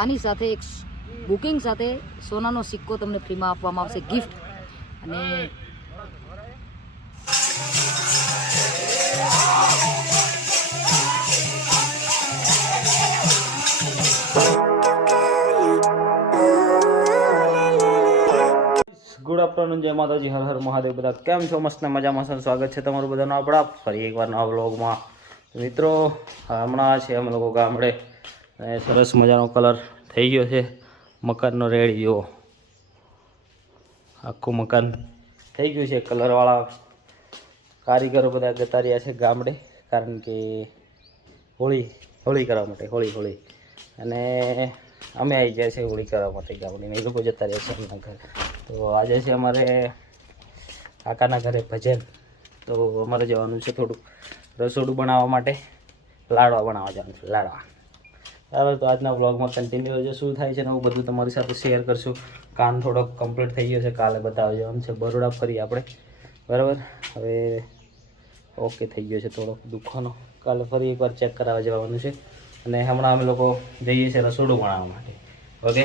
આની સાથે એક બુકિંગ સાથે સોનાનો સિક્કો તમને ફ્રીમાં આપવામાં આવશે ગિફ્ટ. અને ગુડ આફ્ટરનૂન, જય માતાજી, હર હર મહાદેવ. બધા કેમ છો? મસ્ત મજામાં છે. સ્વાગત છે તમારું બધાનું આપણા ફરી એકવાર નવા વ્લોગમાં. મિત્રો, હમણાં છે અમે લોકો ગામડે અને સરસ મજાનો કલર થઈ ગયો છે મકાનનો. રેડી જુઓ, આખું મકાન થઈ ગયું છે. કલરવાળા કારીગરો બધા જતા રહ્યા છે ગામડે, કારણ કે હોળી કરવા માટે. હોળી અને અમે આવી ગયા છે હોળી કરવા માટે ગામડે. એ લોકો જતા રહ્યા છે એમના ઘરે. તો આજે છે અમારે કાકાના ઘરે ભજન. તો અમારે જવાનું છે થોડુંક રસોડું બનાવવા માટે, લાડવા બનાવવા જવાનું છે, લાડવા. બરાબર, તો આજના વ્લોગમાં કન્ટિન્યુ રહેજો. શું થાય છે ને હું બધું તમારી સાથે શેર કરશું. કામ થોડોક કમ્પ્લીટ થઈ ગયો છે, કાલે બતાવવા જવાનું છે બરોડા ફરી આપણે. બરાબર, હવે ઓકે થઈ ગયો છે થોડોક દુખાનો. કાલે ફરી એકવાર ચેક કરાવવા જવાનું છે. અને હમણાં અમે લોકો જઈએ છીએ રસોડું બનાવવા માટે. ઓકે,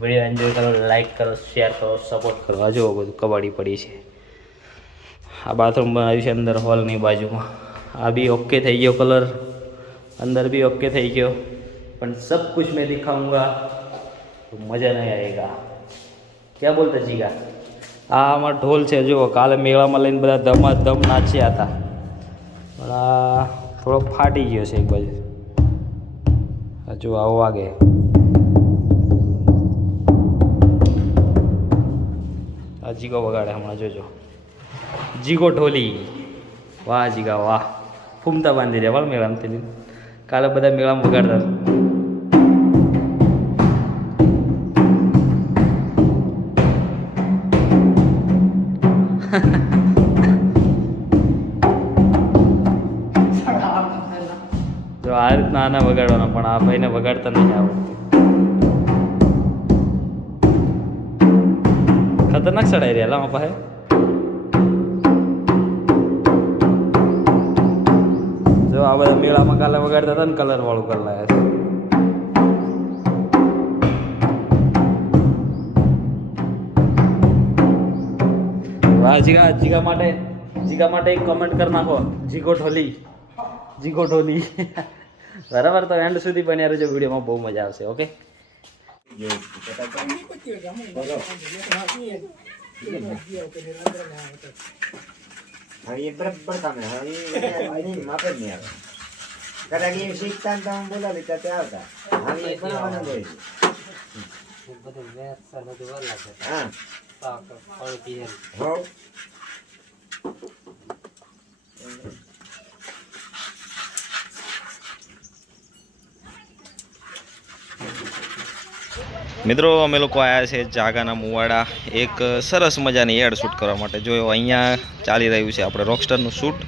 વિડીયો એન્જોય કરો, લાઈક કરો, શેર કરો, સપોર્ટ કરો. આ જુઓ બધું કબાડી પડી છે. આ બાથરૂમ બનાવ્યું છે અંદર હોલની બાજુમાં. આ બી ઓકે થઈ ગયો કલર, અંદર બી ઓકે થઈ ગયો. પણ સબ કુછ મેં દિખાऊंगा તો મજા નહીં આएगा. ક્યાં બોલતા જીગા? આ અમારો ઢોલ છે. જુઓ, કાલે મેળામાં લઈને બધા ધમાધમ નાચ્યા હતા, પણ આ થોડોક ફાટી ગયો છે એક બાજુ. હજુ આવો વાગે. આ જીગો વગાડે હમણાં, જોજો. જીગો ઢોલી, વાહ જીગા વાહ. ફૂમતા બાંધી રહ્યા વાળ મેળામાં. કાલે બધા મેળામાં વગાડતા. જો આ રીતના આના વગાડવાના, પણ આ ભાઈને વગાડતા નહીં આવડતું. ખતરનાક ચડાઈ રહ્યા લામાં પાસે. જો આ બધા મેળામાં કાલે વગાડતા હતા ને, કલર વાળું કરી લાયા છે. જીગા માટે એક કમેન્ટ કરી નાખો, જીગો ઢોલી. બરાબર, તો એન્ડ સુધી બન્યા રહેજો વિડીયોમાં, બહુ મજા આવશે. ઓકે, ये बराबर काम है. ये मापे नहीं आवे. कदा की सीखता तो हम बोला लेता ते आता. हम ये बनावना दे. બધું વેર સર બધું વાર લાગે. હા પાક ફળ પીએ. હો મિત્રો, અમે લોકો આવ્યા છે જાગાના મુવાડા એક સરસ મજાની એડ શૂટ કરવા માટે. જો અહીંયા ચાલી રહ્યું છે આપણે રોકસ્ટારનું શૂટ,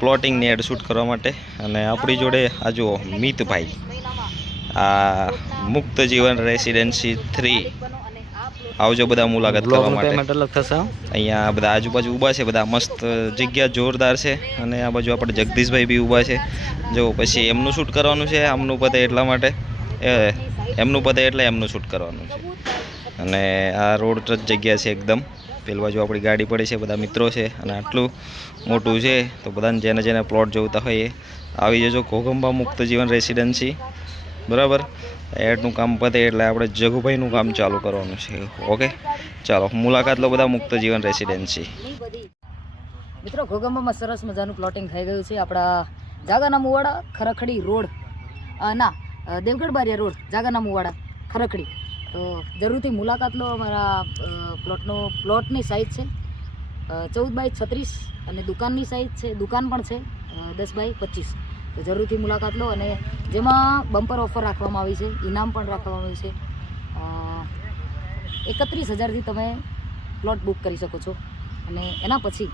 પ્લોટિંગની એડ શૂટ કરવા માટે. અને આપણી જોડે આ જુઓ મિતભાઈ, આ મુક્ત જીવન રેસિડેન્સી 3. આવજો બધા મુલાકાત કરવા માટે. અહીંયા બધા આજુબાજુ ઊભા છે, બધા મસ્ત જગ્યા જોરદાર છે. અને આ બાજુ આપણે જગદીશભાઈ બી ઊભા છે. જો પછી એમનું શૂટ કરવાનું છે, આમનું પતે એટલા માટે એમનું પતે એટલે એમનું શૂટ કરવાનું છે. અને આ રોડ ટચ જગ્યા છે એકદમ. પેલી બાજુ આપણી ગાડી પડી છે, બધા મિત્રો છે. અને આટલું મોટું છે તો બધાને જેને પ્લોટ જોઈતા હોય એ આવી જજો. ઘોઘંબા મુક્ત જીવન રેસિડેન્સી. બરાબર, એડનું કામ પતે એટલે આપણે જગુભાઈનું કામ ચાલુ કરવાનું છે. ઓકે, ચાલો મુલાકાત લો બધા મુક્ત જીવન રેસિડેન્સી. મિત્રો, ઘોઘંબામાં સરસ મજાનું પ્લોટિંગ થઈ ગયું છે. આપણા જાગાના મુવાડા ખરખડી રોડ, ના દેવગઢ બારિયા રોડ, જાગાના મુવાડા ખરખડી. તો જરૂરથી મુલાકાત લો. અમારા પ્લોટની સાઇઝ છે 14x36 અને દુકાનની સાઇઝ છે, દુકાન પણ છે 10x25. તો જરૂરથી મુલાકાત લો. અને જેમાં બમ્પર ઓફર રાખવામાં આવી છે, ઇનામ પણ રાખવામાં આવી છે. 31,000થી તમે પ્લોટ બુક કરી શકો છો. અને એના પછી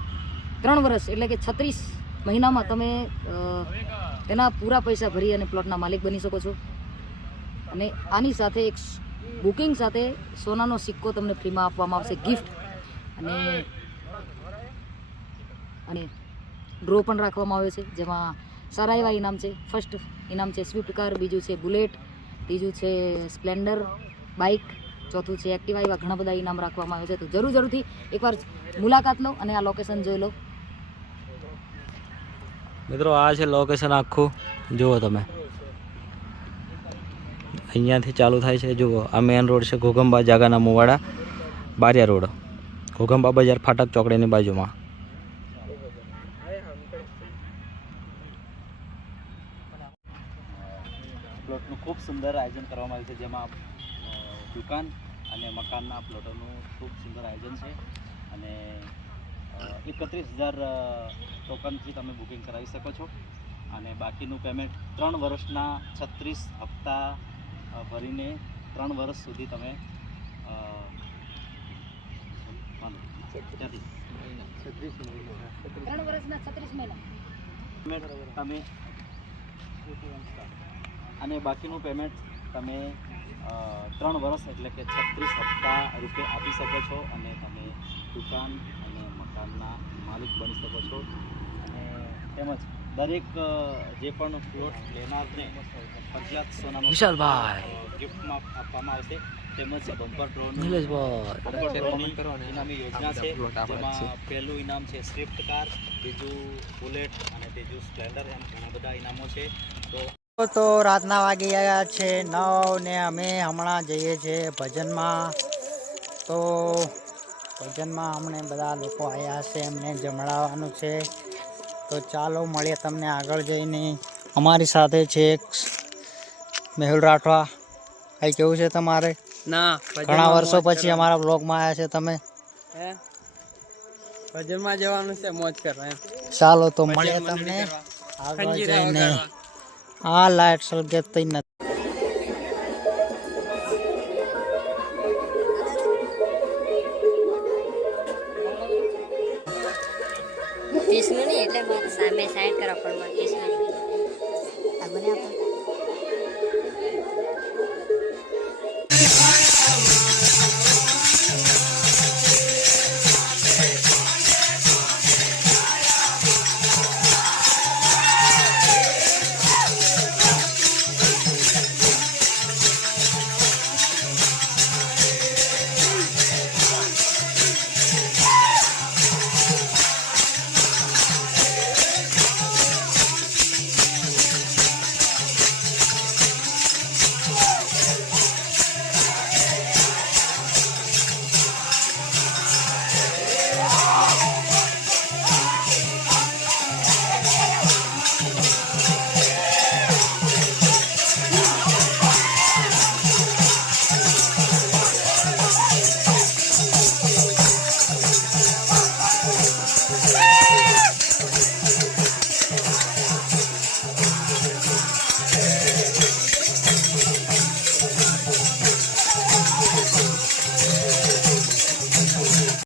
3 વર્ષ એટલે કે 36 મહિનામાં તમે એના પૂરા પૈસા ભરી અને પ્લોટના માલિક બની શકો છો. અને આની સાથે એક બુકિંગ સાથે સોનાનો સિક્કો તમને ફ્રીમાં આપવામાં આવશે ગિફ્ટ. અને ડ્રો પણ રાખવામાં આવે છે, જેમાં સારા એવા ઇનામ છે. ફર્સ્ટ ઇનામ છે સ્વિફ્ટ કાર, બીજું છે બુલેટ, ત્રીજું છે સ્પ્લેન્ડર બાઇક, ચોથું છે એક્ટિવા. એવા ઘણા બધા ઇનામ રાખવામાં આવે છે. તો જરૂરથી એકવાર મુલાકાત લો અને આ લોકેશન જોઈ લો. મિત્રો આ છે લોકેશન આખું, જુઓ તમે. અહીંયાથી ચાલુ થાય છે, જુઓ આ મેન રોડ છે ઘોઘંબા જાગાના મુવાડા બારિયા રોડ, ઘોઘંબા બજાર ફાટક ચોકડીની બાજુમાં. પ્લોટનું ખૂબ સુંદર આયોજન કરવામાં આવ્યું છે, જેમાં દુકાન અને મકાનના પ્લોટોનું ખૂબ સુંદર આયોજન છે. અને 31,000 ટોકનથી તમે બુકિંગ કરાવી શકો છો. અને બાકીનું પેમેન્ટ 3 વર્ષના 36 હપ્તા ભરીને 3 વર્ષ સુધી તમે 3 વર્ષના 36 મહિના તમે અને બાકીનું પેમેન્ટ તમે 3 વર્ષ એટલે કે 36 હપ્તા રૂપે આપી શકો છો. અને તમે દુકાન અને મકાનના માલિક બની શકો છો. અને તેમજ દરેક જે પણ પ્લોટ લેનારને 50 સોનાનો વિશાલભાઈ ગિફ્ટમાં આપવામાં આવશે. તેમજ બમ્પર ડ્રોની ઇનામી યોજના છે, જેમાં પહેલું ઇનામ છે સ્વિફ્ટ કાર, બીજું બુલેટ અને ત્રીજું સ્પ્લેન્ડર. એમ ઘણા બધા ઇનામો છે. તો રાતના વાગી ગયા છે 9 ને અમે હમણાં જઈએ છીએ ભજનમાં. તો ભજનમાં અમને બધા લોકો આવ્યા છે, એમને જમણાવવાનું છે. તો ચાલો મળીએ તમને આગળ જઈને. અમારી સાથે છે એક મેહુલ રાઠવા. કઈ કેવું છે તમારે? ના, ઘણા વર્ષો પછી અમારા બ્લોગમાં આવ્યા છે તમે. ભજનમાં જવાનું છે, મોજ કરવા. ચાલો તો મળીએ તમને આગળ જઈને. આ લાઈટ સળગે તઈ નથી. વિષ્ણુ નહીં એટલે સામે સાઈડ કરવા